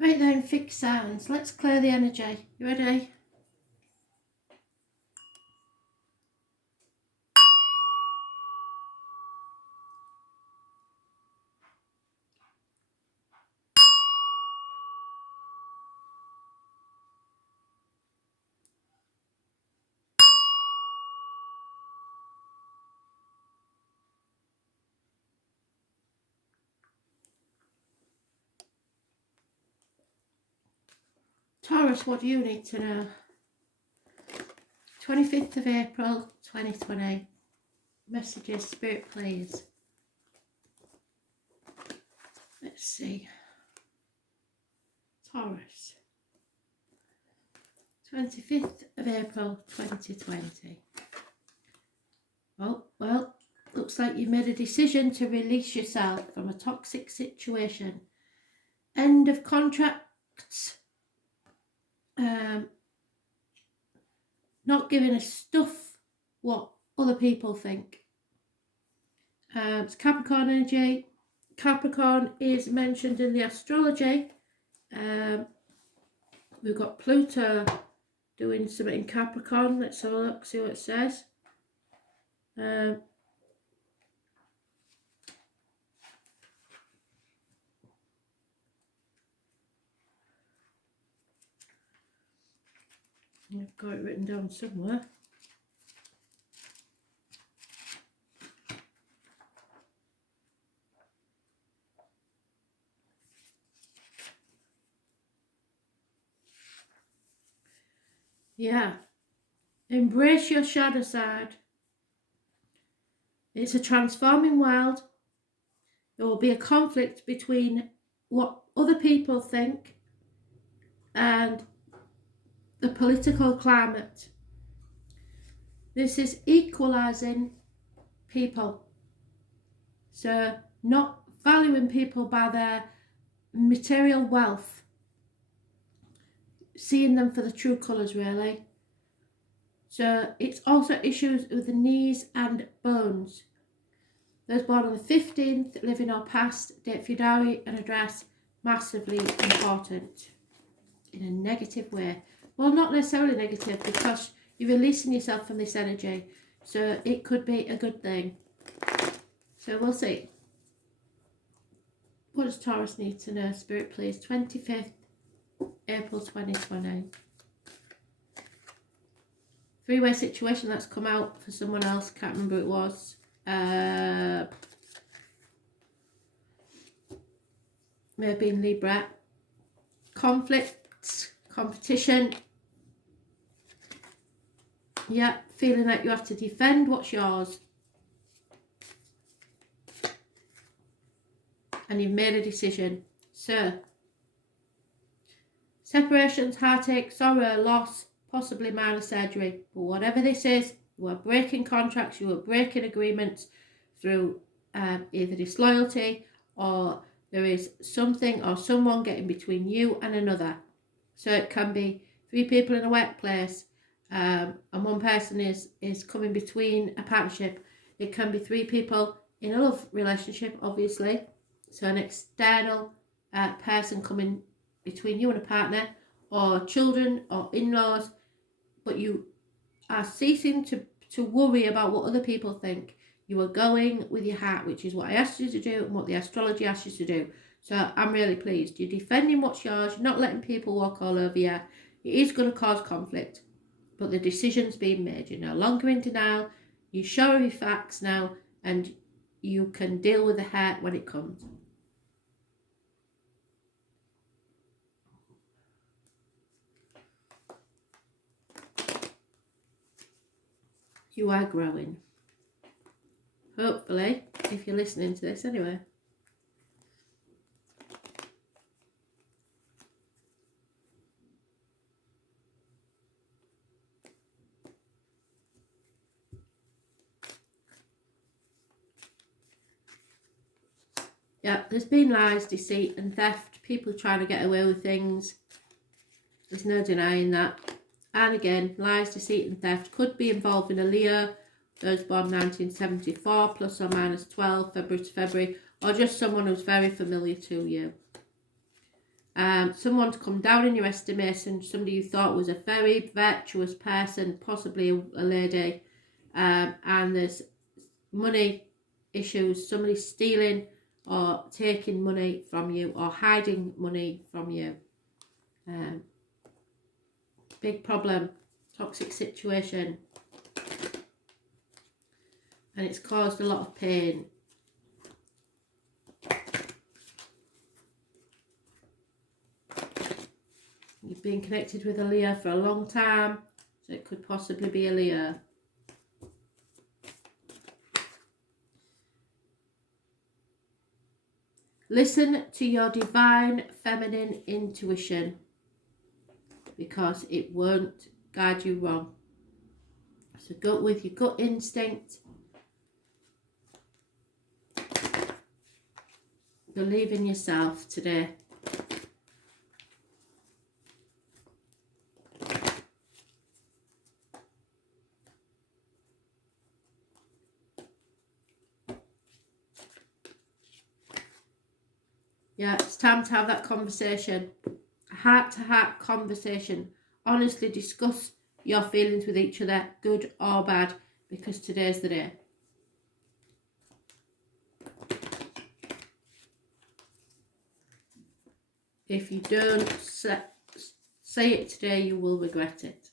Right then, fixed sounds. Let's clear the energy. You ready? Taurus, what do you need to know? 25th of April 2020. Messages, Spirit, please. Let's see. Taurus. 25th of April 2020. Oh, well, looks like you've made a decision to release yourself from a toxic situation. End of contracts. Not giving a stuff what other people think. It's Capricorn energy. Capricorn is mentioned in the astrology. We've got Pluto doing something in Capricorn. Let's have a look, see what it says. I've got it written down somewhere. Yeah. Embrace your shadow side. It's a transforming world. There will be a conflict between what other people think and the political climate. This is equalising people. So not valuing people by their material wealth. Seeing them for the true colours, really. So it's also issues with the knees and bones. Those born on the 15th, living or past, date for your diary and address, massively important. In a negative way. Well, not necessarily negative, because you're releasing yourself from this energy. So it could be a good thing. So we'll see. What does Taurus need to know, Spirit, please? 25th April 2020. Three-way situation that's come out for someone else. Can't remember who it was. May have been Libra. Conflicts, competition. Yeah, feeling like you have to defend what's yours. And you've made a decision. So, separations, heartache, sorrow, loss, possibly minor surgery. But whatever this is, you are breaking contracts, you are breaking agreements through either disloyalty, or there is something or someone getting between you and another. So it can be three people in a workplace, and one person is coming between a partnership. It can be three people in a love relationship, obviously. So an external person coming between you and a partner, or children or in-laws, but you are ceasing to worry about what other people think. You are going with your heart, which is what I asked you to do and what the astrology asked you to do. So I'm really pleased. You're defending what's yours. You're not letting people walk all over you. It is going to cause conflict, but the decision's being made. You're no longer in denial. You're sure of your facts now, and you can deal with the hurt when it comes. You are growing. Hopefully, if you're listening to this anyway. Yeah, there's been lies, deceit and theft. People trying to get away with things. There's no denying that. And again, lies, deceit and theft could be involving a Leo, those born 1974, plus or minus 12, February to February, or just someone who's very familiar to you. Someone to come down in your estimation, somebody you thought was a very virtuous person, possibly a lady, and there's money issues, somebody stealing or taking money from you or hiding money from you. Big problem, toxic situation, and it's caused a lot of pain. You've been connected with a Leo for a long time, so it could possibly be a Leo. Listen to your divine feminine intuition, because it won't guide you wrong. So go with your gut instinct. Believe in yourself today. Yeah, it's time to have that conversation. A heart-to-heart conversation. Honestly discuss your feelings with each other, good or bad, because today's the day. If you don't say it today, you will regret it.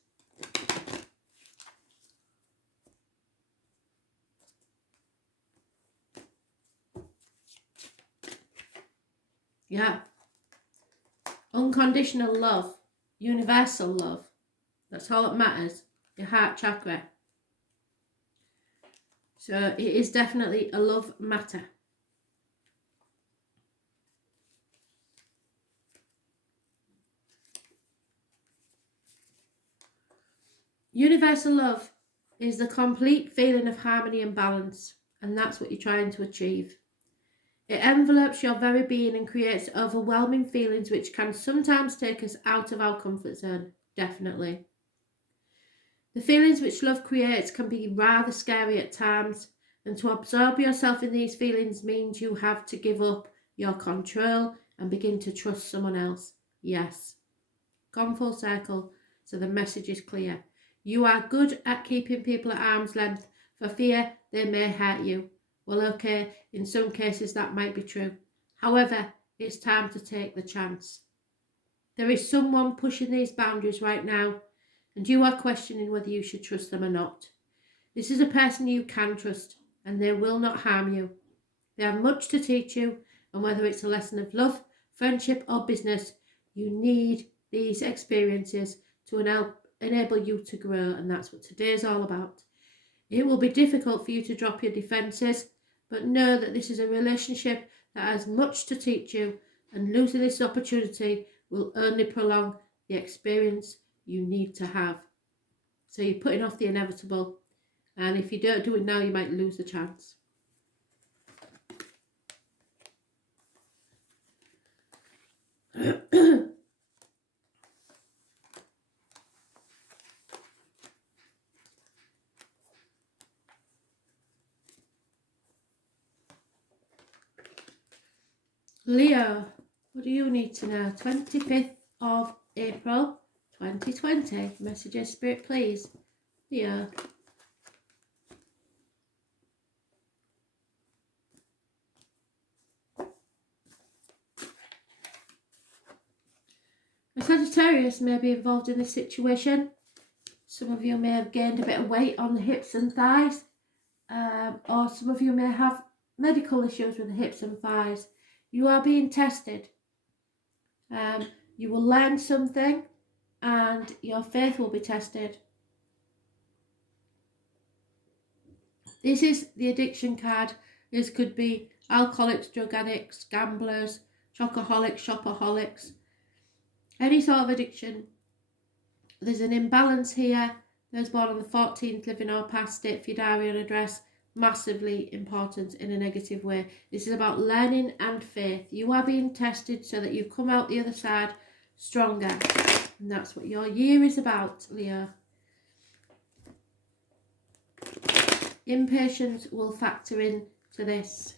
Yeah. Unconditional love. Universal love. That's all that matters. Your heart chakra. So it is definitely a love matter. Universal love is the complete feeling of harmony and balance, and that's what you're trying to achieve. It envelopes your very being and creates overwhelming feelings which can sometimes take us out of our comfort zone, definitely. The feelings which love creates can be rather scary at times, and to absorb yourself in these feelings means you have to give up your control and begin to trust someone else. Yes. Gone full circle, so the message is clear. You are good at keeping people at arm's length for fear they may hurt you. Well, okay, in some cases that might be true. However, it's time to take the chance. There is someone pushing these boundaries right now, and you are questioning whether you should trust them or not. This is a person you can trust, and they will not harm you. They have much to teach you, and whether it's a lesson of love, friendship, or business, you need these experiences to enable you to grow, and that's what today is all about. It will be difficult for you to drop your defences, but know that this is a relationship that has much to teach you, and losing this opportunity will only prolong the experience you need to have. So you're putting off the inevitable, and if you don't do it now, you might lose the chance. Leo, what do you need to know? 25th of April 2020. Messages, Spirit, please. Leo. A Sagittarius may be involved in this situation. Some of you may have gained a bit of weight on the hips and thighs, or some of you may have medical issues with the hips and thighs. You are being tested. You will learn something, and your faith will be tested. This is the addiction card. This could be alcoholics, drug addicts, gamblers, chocoholics, shopaholics, any sort of addiction. There's an imbalance here. Those born on the 14th, living or past, date for your diary and address. Massively important in a negative way. This is about learning and faith. You are being tested so that you come out the other side stronger. And that's what your year is about, Leo. Impatience will factor in to this.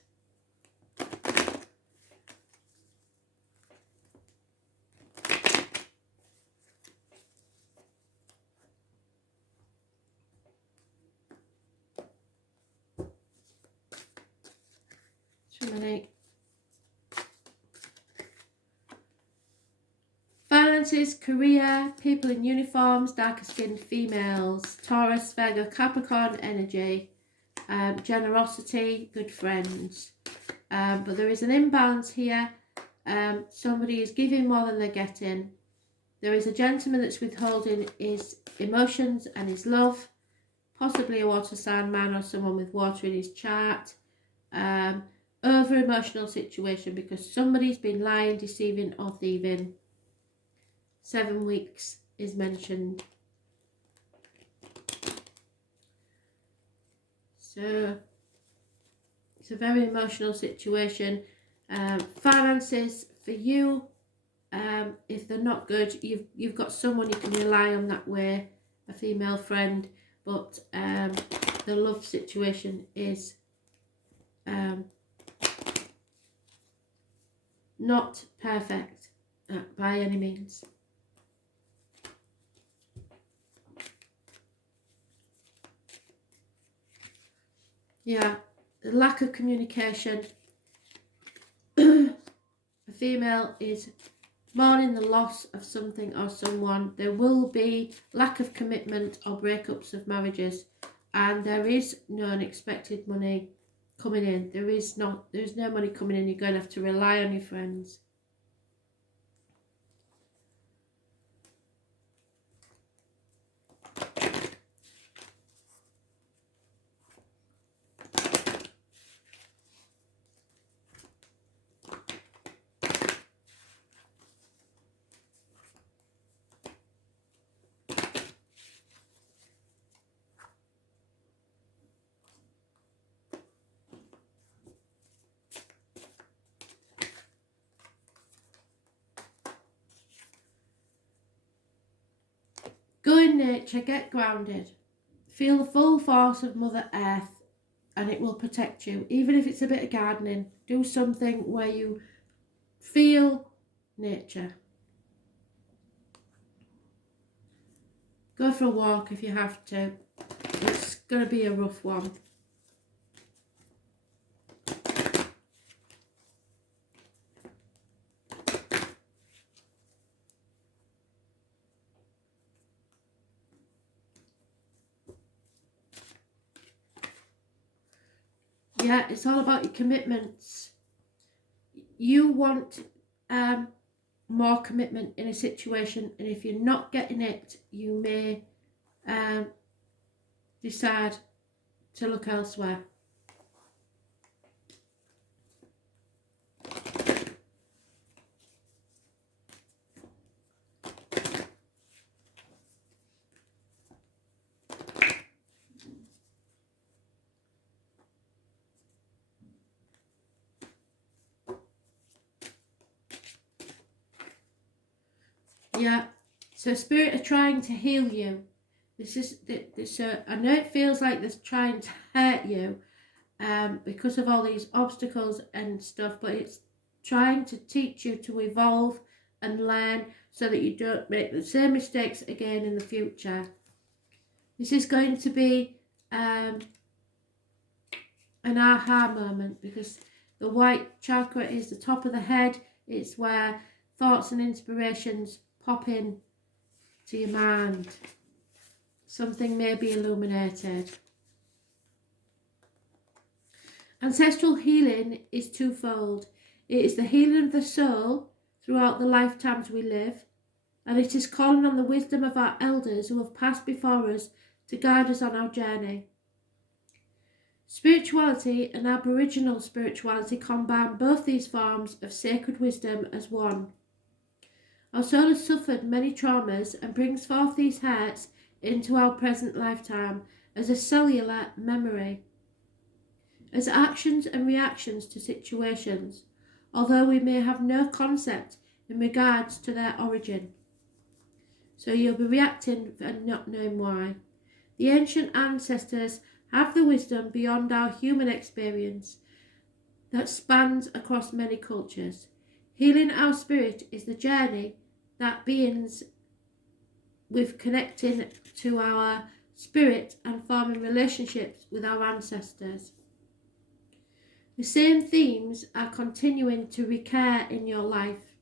honey. Finances, career, people in uniforms, darker skinned females, Taurus, Virgo, Capricorn energy, generosity, good friends. But there is an imbalance here. Somebody is giving more than they're getting. There is a gentleman that's withholding his emotions and his love, possibly a water sign man or someone with water in his chart. Over emotional situation because somebody's been lying, deceiving or thieving. 7 weeks is mentioned. So it's a very emotional situation. Finances for you, if they're not good, you've got someone you can rely on that way, a female friend, but the love situation is not perfect by any means. Yeah, the lack of communication. A female is mourning the loss of something or someone. There will be lack of commitment or breakups of marriages, and there is no unexpected money coming in. There's no money coming in. You're going to have to rely on your friends. Go in nature, get grounded. Feel the full force of Mother Earth and it will protect you. Even if it's a bit of gardening, do something where you feel nature. Go for a walk if you have to. It's going to be a rough one. Yeah, it's all about your commitments. You want more commitment in a situation, and if you're not getting it, you may decide to look elsewhere. Yeah, so spirit are trying to heal you. I know it feels like they're trying to hurt you because of all these obstacles and stuff, but it's trying to teach you to evolve and learn so that you don't make the same mistakes again in the future. This is going to be an aha moment because the white chakra is the top of the head. It's where thoughts and inspirations pop in to your mind. Something may be illuminated. Ancestral healing is twofold. It is the healing of the soul throughout the lifetimes we live, and it is calling on the wisdom of our elders who have passed before us to guide us on our journey. Spirituality and Aboriginal spirituality combine both these forms of sacred wisdom as one. Our soul has suffered many traumas and brings forth these hurts into our present lifetime as a cellular memory, as actions and reactions to situations, although we may have no concept in regards to their origin. So you'll be reacting and not knowing why. The ancient ancestors have the wisdom beyond our human experience that spans across many cultures. Healing our spirit is the journey that begins with connecting to our spirit and forming relationships with our ancestors. The same themes are continuing to recur in your life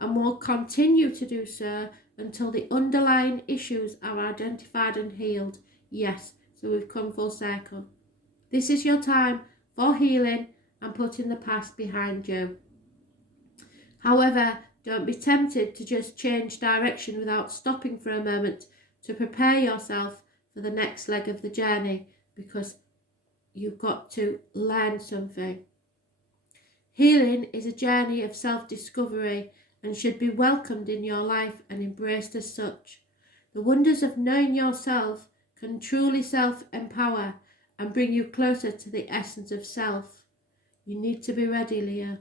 and will continue to do so until the underlying issues are identified and healed. Yes, so we've come full circle. This is your time for healing and putting the past behind you. However, don't be tempted to just change direction without stopping for a moment to prepare yourself for the next leg of the journey, because you've got to learn something. Healing is a journey of self-discovery and should be welcomed in your life and embraced as such. The wonders of knowing yourself can truly self-empower and bring you closer to the essence of self. You need to be ready, Leo.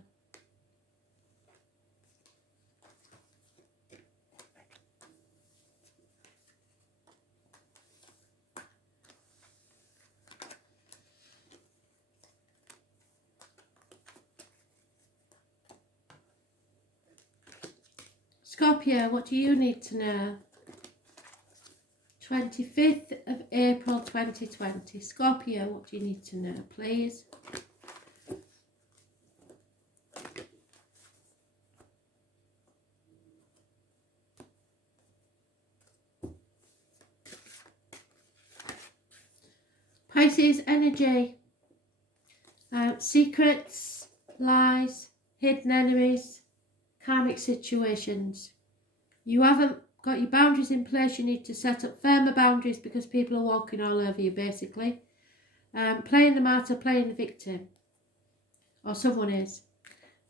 Scorpio, what do you need to know? 25th of April 2020. Scorpio, what do you need to know, please? Pisces energy. Secrets, lies, hidden enemies, karmic situations. You haven't got your boundaries in place. You need to set up firmer boundaries because people are walking all over you, basically. Playing the martyr, playing the victim. Or someone is.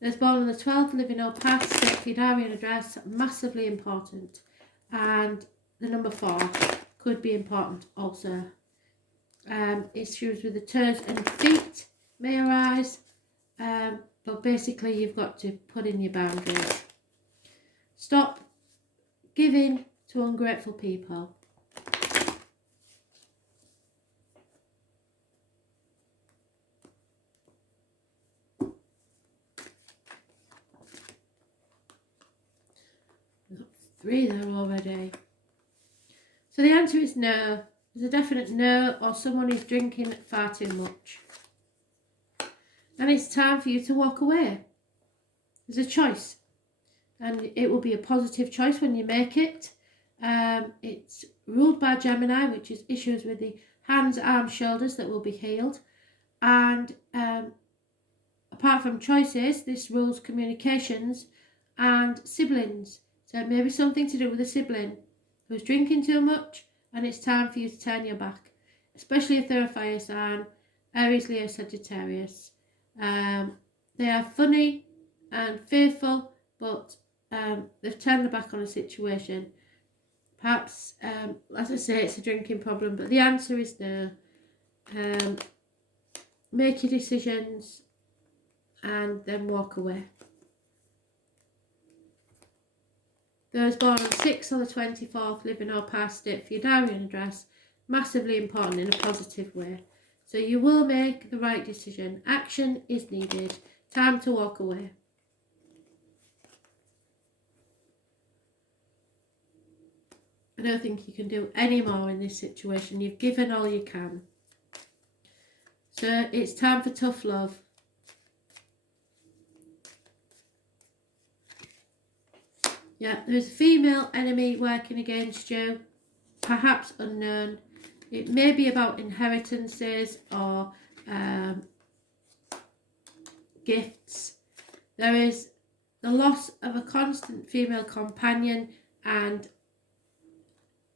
Those born on the 12th, living or past, state for your diary and address, massively important. And the number 4 could be important also. Issues with the toes and feet may arise. But basically you've got to put in your boundaries. Stop giving to ungrateful people. We've got 3 there already. So the answer is no. There's a definite no, or someone is drinking far too much. And it's time for you to walk away. There's a choice. And it will be a positive choice when you make it. It's ruled by Gemini, which is issues with the hands, arms, shoulders that will be healed. And apart from choices, this rules communications and siblings. So it may be something to do with a sibling who's drinking too much, and it's time for you to turn your back, especially if they're a fire sign, Aries, Leo, Sagittarius. They are funny and fearful, but they've turned their back on a situation. Perhaps, as I say, it's a drinking problem, but the answer is no. Make your decisions and then walk away. Those born on 6th or the 24th, living or past it, for your diary and address, massively important in a positive way. So you will make the right decision. Action is needed. Time to walk away. I don't think you can do any more in this situation. You've given all you can. So it's time for tough love. Yeah, there's a female enemy working against you, perhaps unknown. It may be about inheritances or gifts. There is the loss of a constant female companion and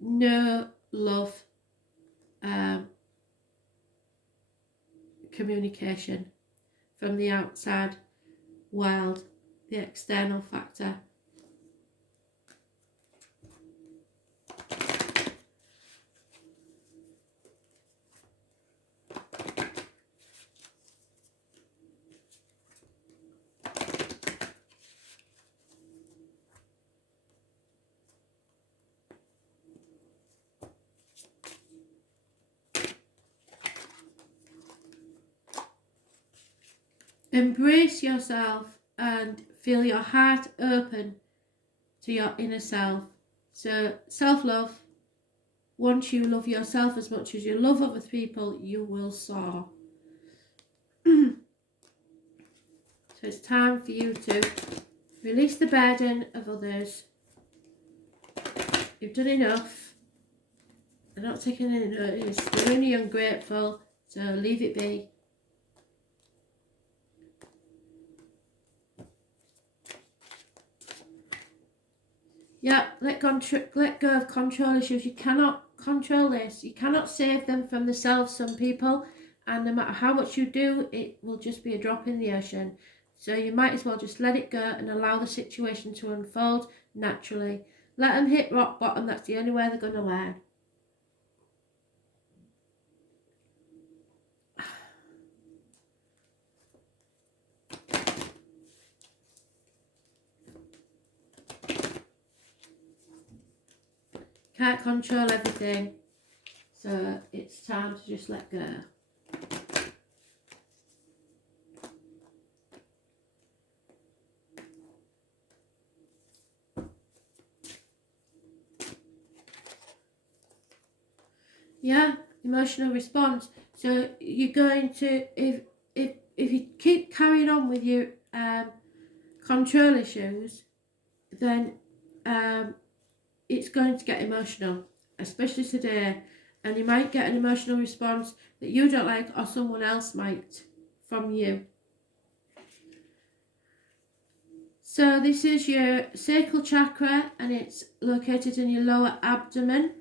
no love communication from the outside world, the external factor. Embrace yourself and feel your heart open to your inner self. So self-love, once you love yourself as much as you love other people, you will soar. So it's time for you to release the burden of others. You've done enough. They're not taking any notice. They're only ungrateful. So leave it be. Yeah, let go of control issues. You cannot control this. You cannot save them from themselves, some people. And no matter how much you do, it will just be a drop in the ocean. So you might as well just let it go and allow the situation to unfold naturally. Let them hit rock bottom. That's the only way they're going to learn. Can't control everything. So it's time to just let go. Yeah, emotional response. So you're going to, if you keep carrying on with your control issues, then it's going to get emotional, especially today. And you might get an emotional response that you don't like, or someone else might, from you. So this is your sacral chakra, and it's located in your lower abdomen,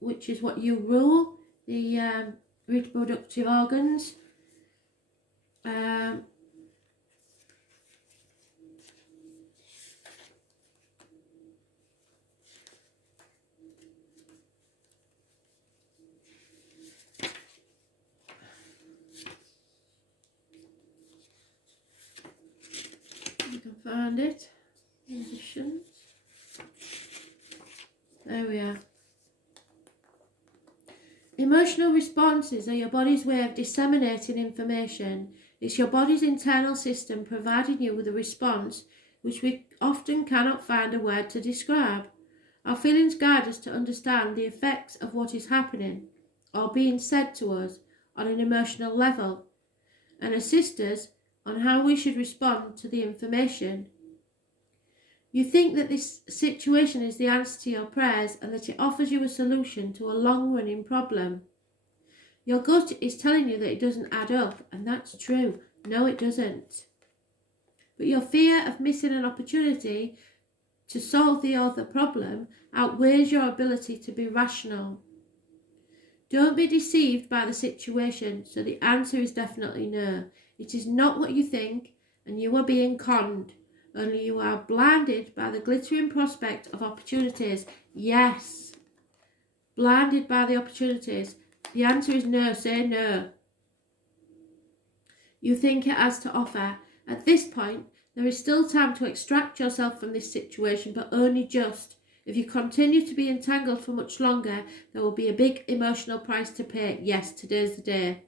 which is what you rule, the reproductive organs. You can find it. Positions. There we are. Emotional responses are your body's way of disseminating information. It's your body's internal system providing you with a response which we often cannot find a word to describe. Our feelings guide us to understand the effects of what is happening or being said to us on an emotional level, and assist us on how we should respond to the information. You think that this situation is the answer to your prayers and that it offers you a solution to a long-running problem. Your gut is telling you that it doesn't add up, and that's true. No, it doesn't. But your fear of missing an opportunity to solve the other problem outweighs your ability to be rational. Don't be deceived by the situation, so the answer is definitely no. It is not what you think, and you are being conned. Only you are blinded by the glittering prospect of opportunities. Yes, blinded by the opportunities. The answer is no. Say no. You think it has to offer. At this point, there is still time to extract yourself from this situation, but only just. If you continue to be entangled for much longer, there will be a big emotional price to pay. Yes, today's the day.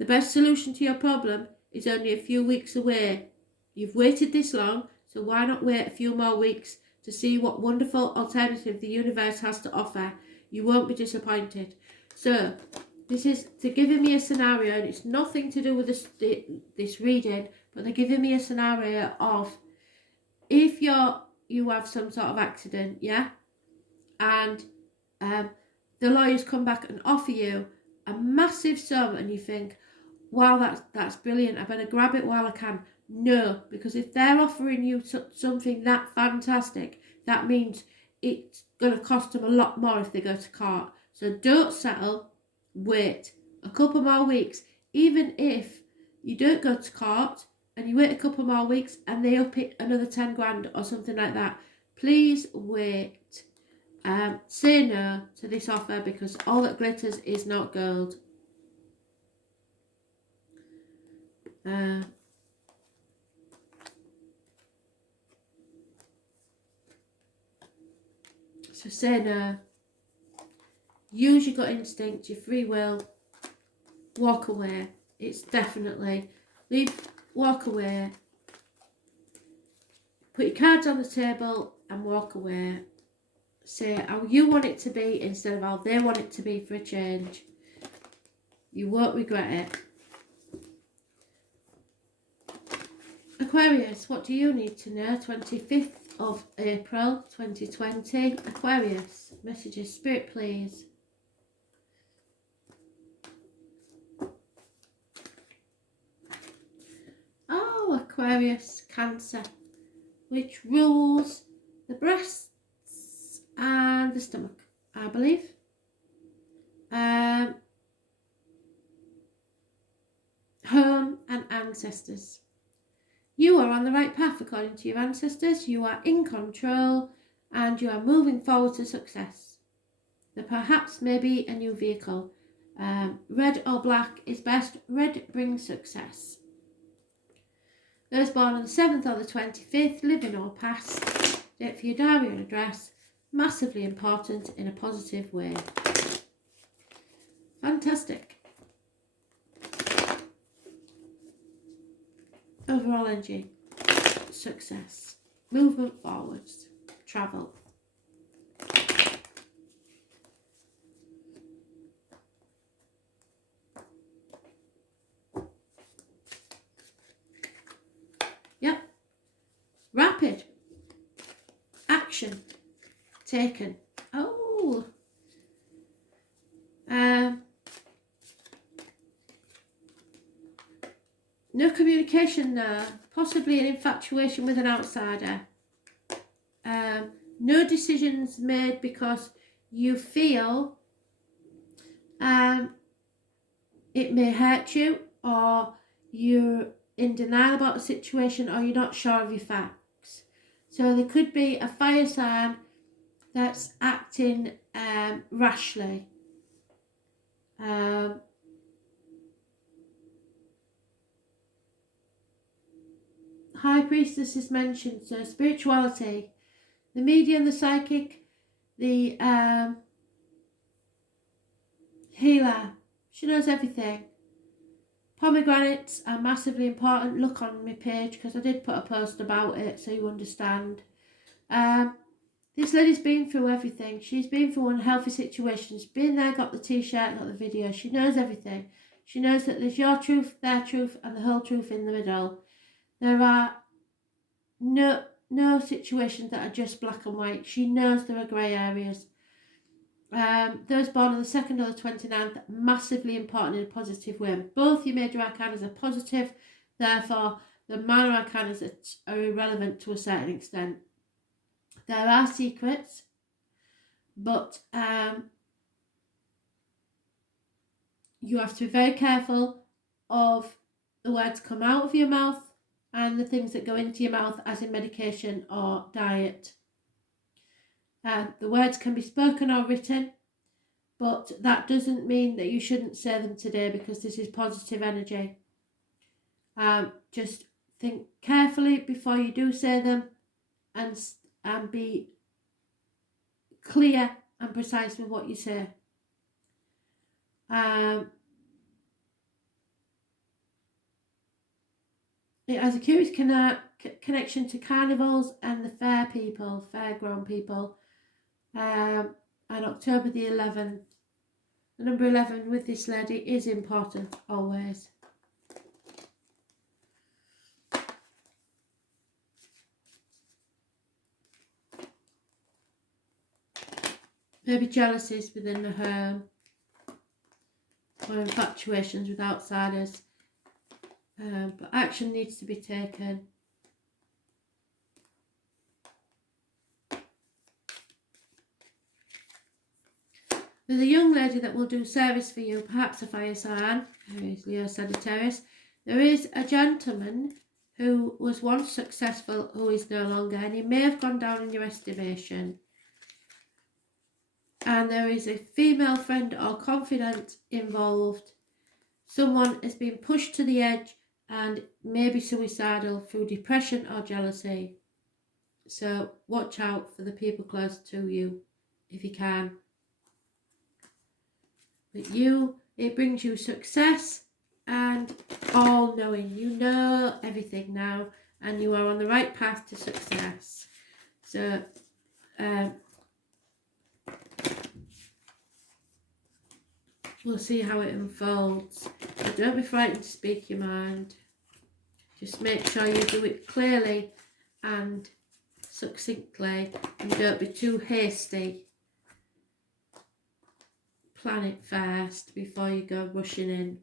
The best solution to your problem is only a few weeks away. You've waited this long, so why not wait a few more weeks to see what wonderful alternative the universe has to offer? You won't be disappointed. So, this is, they're giving me a scenario, and it's nothing to do with this reading, but they're giving me a scenario of if you have some sort of accident, yeah, and the lawyers come back and offer you a massive sum, and you think, wow, that's brilliant, I better grab it while I can. No, because if they're offering you something that fantastic, that means it's going to cost them a lot more if they go to court. So don't settle, wait a couple more weeks. Even if you don't go to court and you wait a couple more weeks and they up it another 10 grand or something like that, please wait. Say no to this offer, because all that glitters is not gold. So say no. Use your gut instinct, your free will. Walk away. It's definitely walk away. Put your cards on the table and walk away. Say how you want it to be instead of how they want it to be for a change. You won't regret it. Aquarius, what do you need to know? 25th of April 2020. Aquarius, messages, Spirit, please. Oh, Aquarius, Cancer, which rules the breasts and the stomach, I believe. Home and ancestors. You are on the right path according to your ancestors. You are in control and you are moving forward to success. There perhaps may be a new vehicle. Red or black is best. Red brings success. Those born on the 7th or the 25th, living or past. Date for your diary and address. Massively important in a positive way. Fantastic. Overall energy, success, movement forwards, travel. Yep. Rapid. Action. Taken. Oh. No communication there. Possibly an infatuation with an outsider. No decisions made because you feel it may hurt you, or you're in denial about the situation, or you're not sure of your facts. So there could be a fire sign that's acting rashly. High Priestess is mentioned, so spirituality, the medium, the psychic, the healer. She knows everything. Pomegranates are massively important. Look on my page because I did put a post about it so you understand. This lady's been through everything. She's been through unhealthy situations. Been there, got the t-shirt, got the video. She knows everything. She knows that there's your truth, their truth, and the whole truth in the middle. There are no situations that are just black and white. She knows there are grey areas. Those born on the 2nd or the 29th, massively important in a positive way. Both your major arcanas are positive, therefore the minor arcanas are irrelevant to a certain extent. There are secrets, but you have to be very careful of the words come out of your mouth and the things that go into your mouth, as in medication or diet. The words can be spoken or written, but that doesn't mean that you shouldn't say them today because this is positive energy. Just think carefully before you do say them, and be clear and precise with what you say. It has a curious connection to carnivals and the fairground people. And October the 11th. The number 11 with this lady is important, always. Maybe jealousies within the home, or infatuations with outsiders. But action needs to be taken. There's a young lady that will do service for you, perhaps a fire sign, Leo, Sagittarius. There is a gentleman who was once successful who is no longer, and he may have gone down in your estimation. And there is a female friend or confidant involved. Someone has been pushed to the edge and maybe suicidal through depression or jealousy. So watch out for the people close to you if you can. But it brings you success and all knowing. You know everything now and you are on the right path to success. So we'll see how it unfolds. But don't be frightened to speak your mind. Just make sure you do it clearly and succinctly, and don't be too hasty. Plan it first before you go rushing in.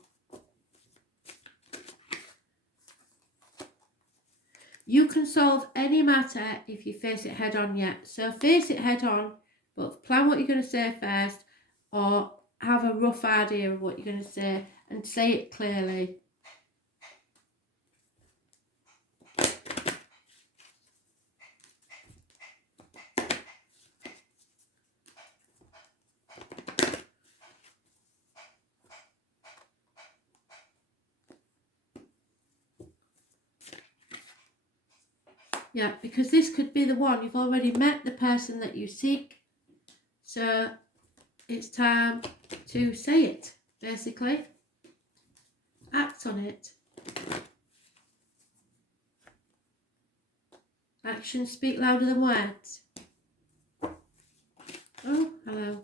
You can solve any matter if you face it head on, yet. So face it head on, but plan what you're going to say first, or have a rough idea of what you're going to say and say it clearly. Yeah, because this could be the one. You've already met the person that you seek. So it's time to say it, basically. Act on it. Actions speak louder than words. Oh, hello.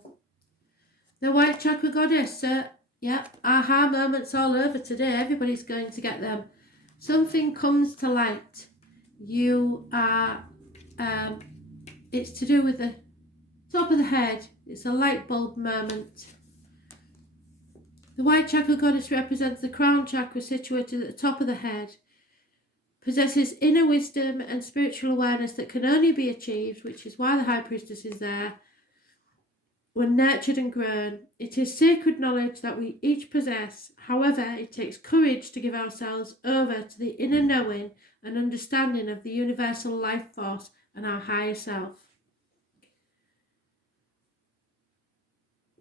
The white chakra goddess. So, yeah, aha moments all over today. Everybody's going to get them. Something comes to light. You are, it's to do with the top of the head. It's a light bulb moment. The white chakra goddess represents the crown chakra situated at the top of the head. Possesses inner wisdom and spiritual awareness that can only be achieved, which is why the High Priestess is there, when nurtured and grown. It is sacred knowledge that we each possess. However, it takes courage to give ourselves over to the inner knowing and understanding of the universal life force and our higher self.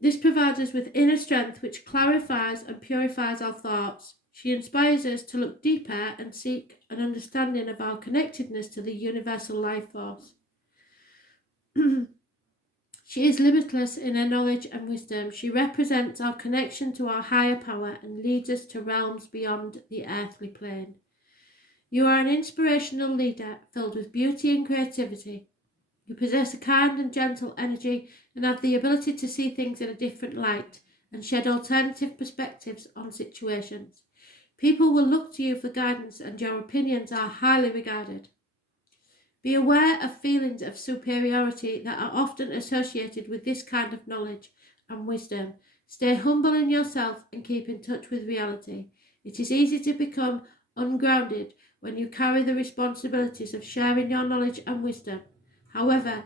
This provides us with inner strength which clarifies and purifies our thoughts. She inspires us to look deeper and seek an understanding of our connectedness to the universal life force. She is limitless in her knowledge and wisdom. She represents our connection to our higher power and leads us to realms beyond the earthly plane. You are an inspirational leader filled with beauty and creativity. You possess a kind and gentle energy and have the ability to see things in a different light and shed alternative perspectives on situations. People will look to you for guidance and your opinions are highly regarded. Be aware of feelings of superiority that are often associated with this kind of knowledge and wisdom. Stay humble in yourself and keep in touch with reality. It is easy to become ungrounded when you carry the responsibilities of sharing your knowledge and wisdom. However,